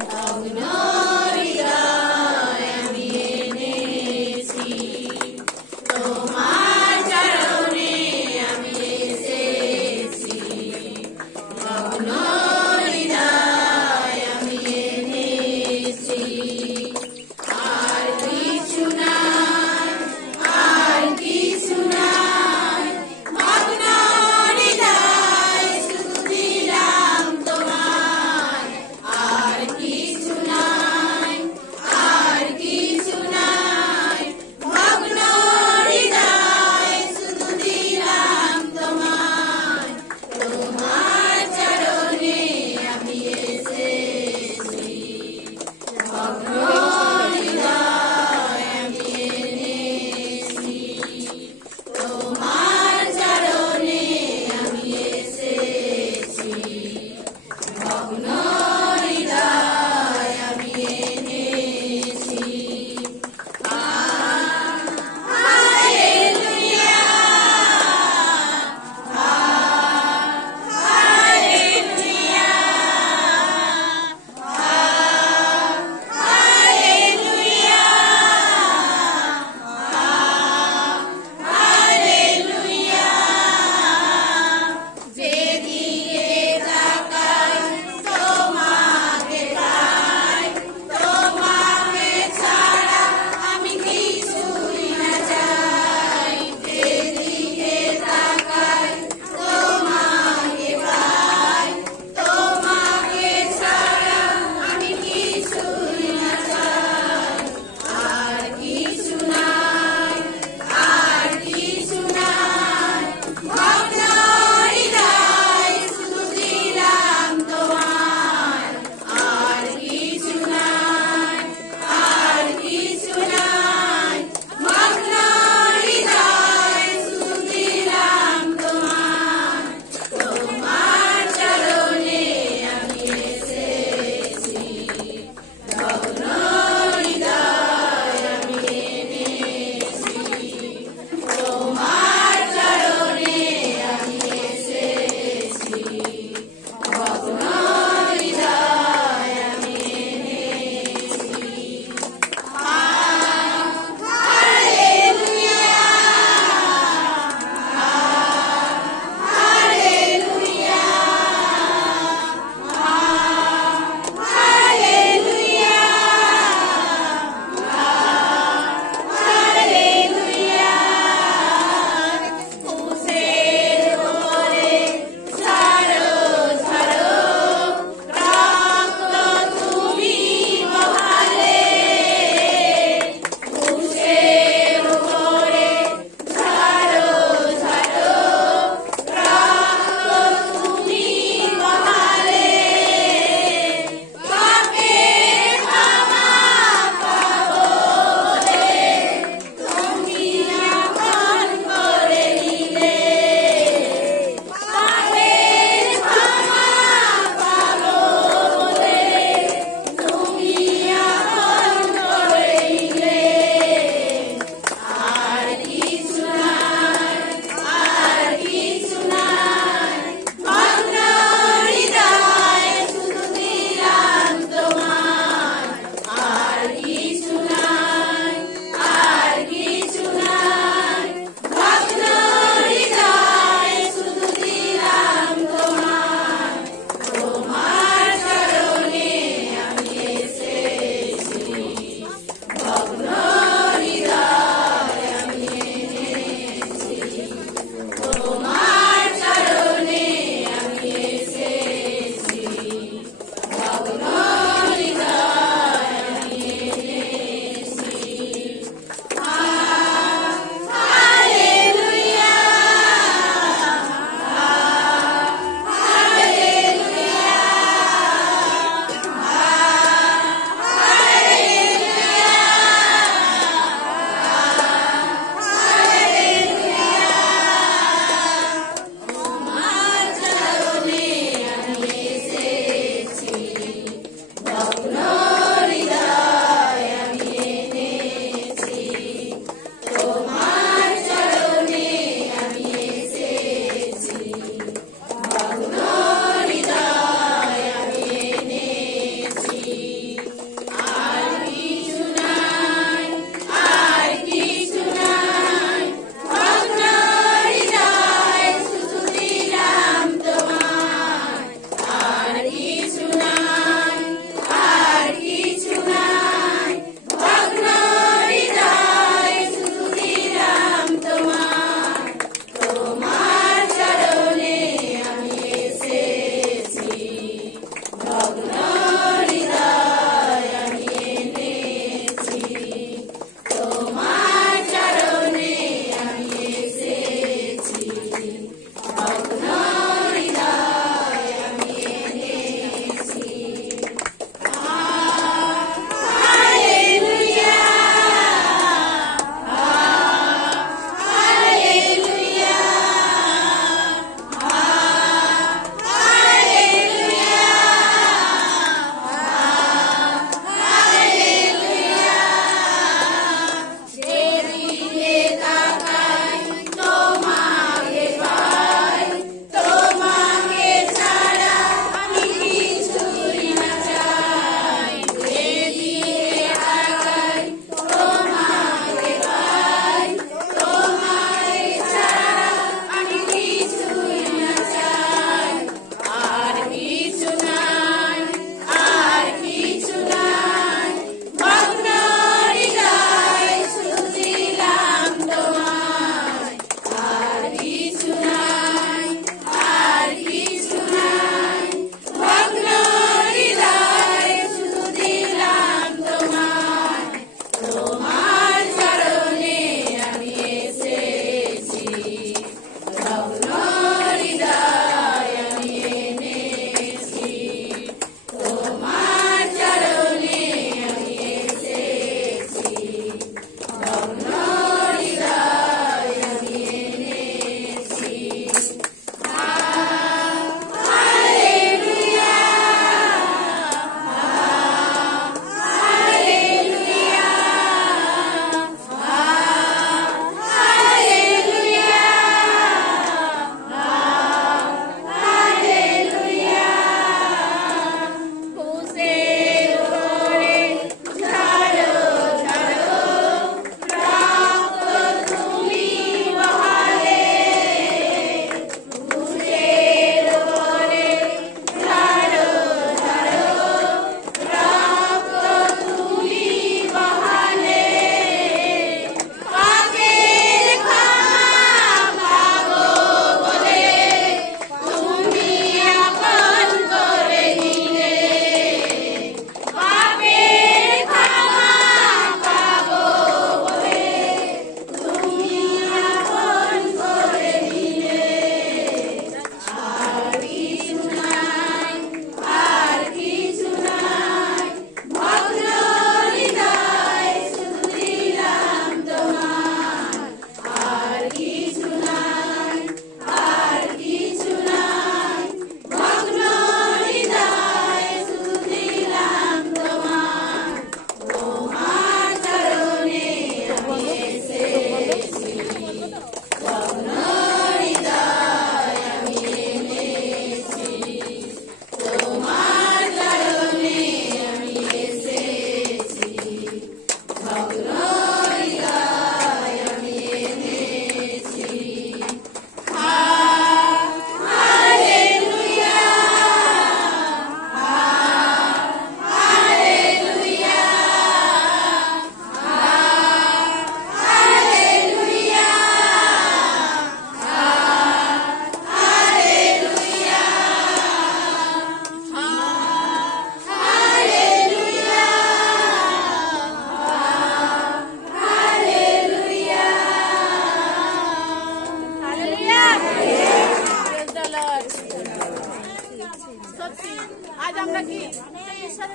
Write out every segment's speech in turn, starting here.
ভগ্ন হৃদয় আমি এনেছি, তোমার চরণে আমি এসেছি। ভগ্ন হৃদয় আমি এনেছি, আর কিছু নাই, আর কিছু নাই। ভগ্ন হৃদয় শুধু দিলাম তোমায়, আর কিছু নাই।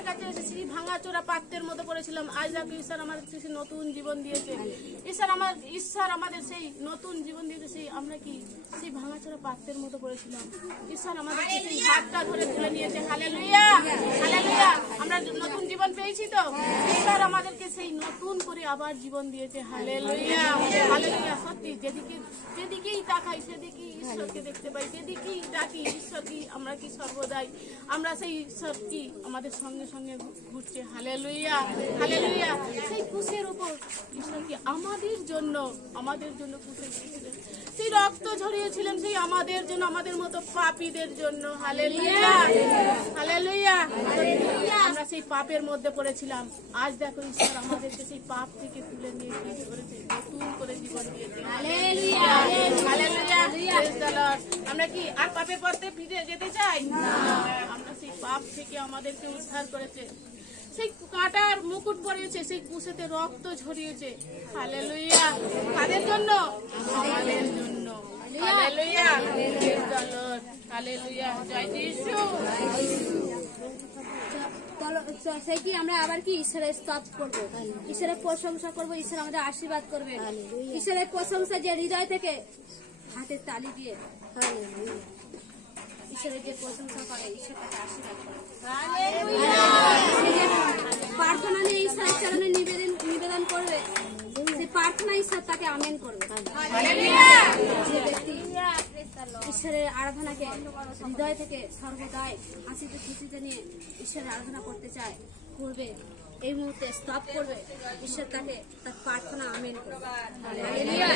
ঈশ্বরের কাছে এসে সেই ভাঙাচোরা পাত্রের মতো পড়েছিলাম, আজ দেখো ঈশ্বর আমাদের সেই নতুন জীবন দিয়েছে। ঈশ্বর আমাদের সেই নতুন জীবন দিয়েছে। সেই আমরা কি সেই ভাঙাচোরা পাত্রের মতো পড়েছিলাম, ঈশ্বর আমাদের সেই হাতটা ধরে তুলে নিয়েছে। Hallelujah, hallelujah. আমরা নতুন জীবন পেয়েছি তো, ঈশ্বর আমাদেরকে সেই নতুন করে আবার জীবন দিয়েছে। Hallelujah, hallelujah. সত্যি যেদিকেই তাকাই সেদিকেই ঈশ্বরকে দেখতে পাই, যেদিকেই ডাকি ঈশ্বর কি আমরা কি সর্বদাই আমরা সেই ঈশ্বর কি আমাদের সঙ্গে সঙ্গে ঘুরছে। Hallelujah, hallelujah. সেই ক্রুশের উপর ঈশ্বর কি আমাদের জন্য ক্রুশে গিয়েছিলেন, সেই রক্ত ঝরিয়েছিলেন সেই আমাদের জন্য, আমাদের মতো পাপীদের জন্য। Hallelujah, hallelujah. আমরা সেই পাপের মধ্যে পড়েছিলাম, আজ দেখো ঈশ্বর আমাদেরকে সেই পাপ থেকে তুলে নিয়ে কি করেছে, নতুন করে জীবন দিয়েছে। Hallelujah, hallelujah. Praise the Lord. আমরা কি আর পাপের পথে ফিরে যেতে চাই? আমরা সেই পাপ থেকে আমাদেরকে উদ্ধার করেছে, সেই কাঁটার মুকুট পরিয়েছে, সেই কুশেতে রক্ত ঝরিয়েছে। হালেলুয়া। কাদের জন্য? আমাদের জন্য। Hallelujah, praise the lord. Hallelujah, জয় যিশু। সেই কি আমরা আবার কি ঈশ্বরের স্তব করবো, ঈশ্বরের প্রশংসা করবো, ঈশ্বর আমাদের আশীর্বাদ করবে। ঈশ্বরের প্রশংসা যে হৃদয় থেকে হাতের তালি দিয়ে ঈশ্বরের যে প্রশংসা করে, ঈশ্বর তাকে আশীর্বাদ করে। প্রার্থনা নিয়ে ঈশ্বরের চরণে নিবেদন করবে, সেই প্রার্থনা ঈশ্বর তাকে আমেন করবে। যে ব্যক্তি ঈশ্বরের আরাধনাকে হৃদয় থেকে সর্বদাই হাসিতে খুশিতে নিয়ে ঈশ্বরের আরাধনা করতে চায়, করবে, এই মুহূর্তে স্তব করবে, ঈশ্বর তাকে তার প্রার্থনা আমেন করবে। হালেলুয়া।